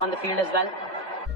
on the field as well.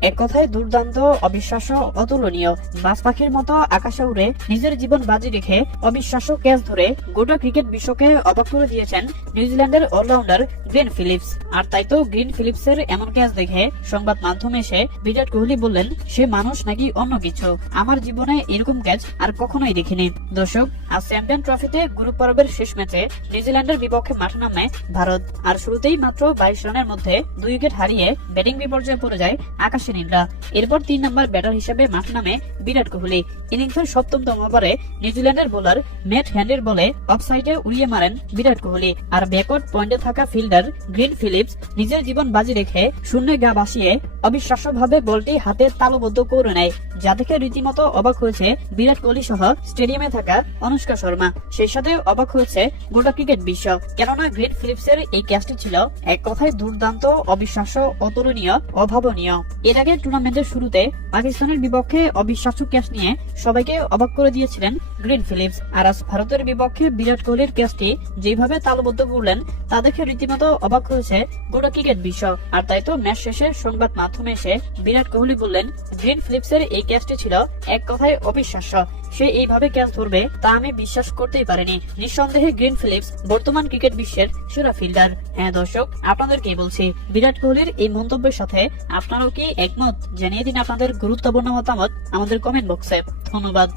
এক কথায় দুর্দান্ত, অবিশ্বাস্য, অতুলনীয়। বাজ পাখির মতো আকাশে উড়ে নিজের জীবন বাজি রেখে অবিশ্বাস্য ক্যাচ ধরে গোটা ক্রিকেট বিশ্বকে অবাক করে দিয়েছেন নিউজিল্যান্ডের অলরাউন্ডার গ্লেন ফিলিপস। আর তাই তো গ্লেন ফিলিপসের এমন ক্যাচ দেখে সংবাদ মাধ্যমে এসে বিরাট কোহলি বললেন, সে মানুষ নাকি অন্য কিছু, আমার জীবনে এরকম ক্যাচ আর কখনোই দেখিনি। দর্শক, আজ চ্যাম্পিয়ন ট্রফিতে গ্রুপ পর্বের শেষ ম্যাচে নিউজিল্যান্ডের বিপক্ষে মাঠে নামে ভারত। আর শুরুতেই মাত্র 22 রানের মধ্যে 2 উইকেট হারিয়ে ব্যাটিং বিপর্যয়ে পড়ে যায় আকাশে নীলরা। এরপর 3 নম্বর ব্যাটার হিসেবে মাঠে নামে বিরাট কোহলি। ইনিংসের 7তম ওভারে নিউজিল্যান্ডের বোলার ম্যাট হ্যান্ডের বলে অফসাইডে উড়িয়ে মারেন বিরাট কোহলি। আর ব্যাকওয়ার্ড পয়েন্টে থাকা ফিল্ডার গ্লেন ফিলিপস নিজের জীবন বাজি রেখে শূন্যে গা ভাসিয়ে অবিশ্বাস্যভাবে বলটি হাতে তালুবদ্ধ করে নেয়, যা দেখে রীতিমতো অবাক হয়েছে বিরাট কোহলি সহ স্টেডিয়ামে থাকা অনুষ্কা শর্মা। সেই সাথে অবাক হয়েছে গোটা ক্রিকেট বিশ্ব, কেননা গ্লেন ফিলিপসের এই ক্যাচটি ছিল এক কথায় দুর্দান্ত, অবিশ্বাস্য, অতুলনীয়, অভাবনীয়। এর আগে টুর্নামেন্টের শুরুতে পাকিস্তানের বিপক্ষে অবিশ্বাস্য ক্যাচ নিয়ে সবাইকে অবাক করে দিয়েছিলেন গ্লেন ফিলিপস। আর আজ ভারতের বিপক্ষে বিরাট কোহলির ক্যাচটি যেভাবে তালবদ্ধ করলেন তা দেখে রীতিমতো অবাক হয়েছে গোটা ক্রিকেট বিশ্ব। আর তাই তো ম্যাচ শেষে সংবাদ মাধ্যমে এসে বিরাট কোহলি বললেন, গ্লেন ফিলিপসের এই ক্যাচটি ছিল এক কথায় অবিশ্বাস্য, সে এইভাবে ক্যাচ ধরবে তা আমি বিশ্বাস করতেই পারিনি। নিঃসন্দেহে গ্লেন ফিলিপস বর্তমান ক্রিকেট বিশ্বের সেরা ফিল্ডার। হ্যাঁ দর্শক, আপনাদেরকে বলছি, বিরাট কোহলির এই মন্তব্যের সাথে আপনারাও কি একমত? জানিয়ে দিন আপনাদের গুরুত্বপূর্ণ মতামত আমাদের কমেন্ট বক্সে। ধন্যবাদ।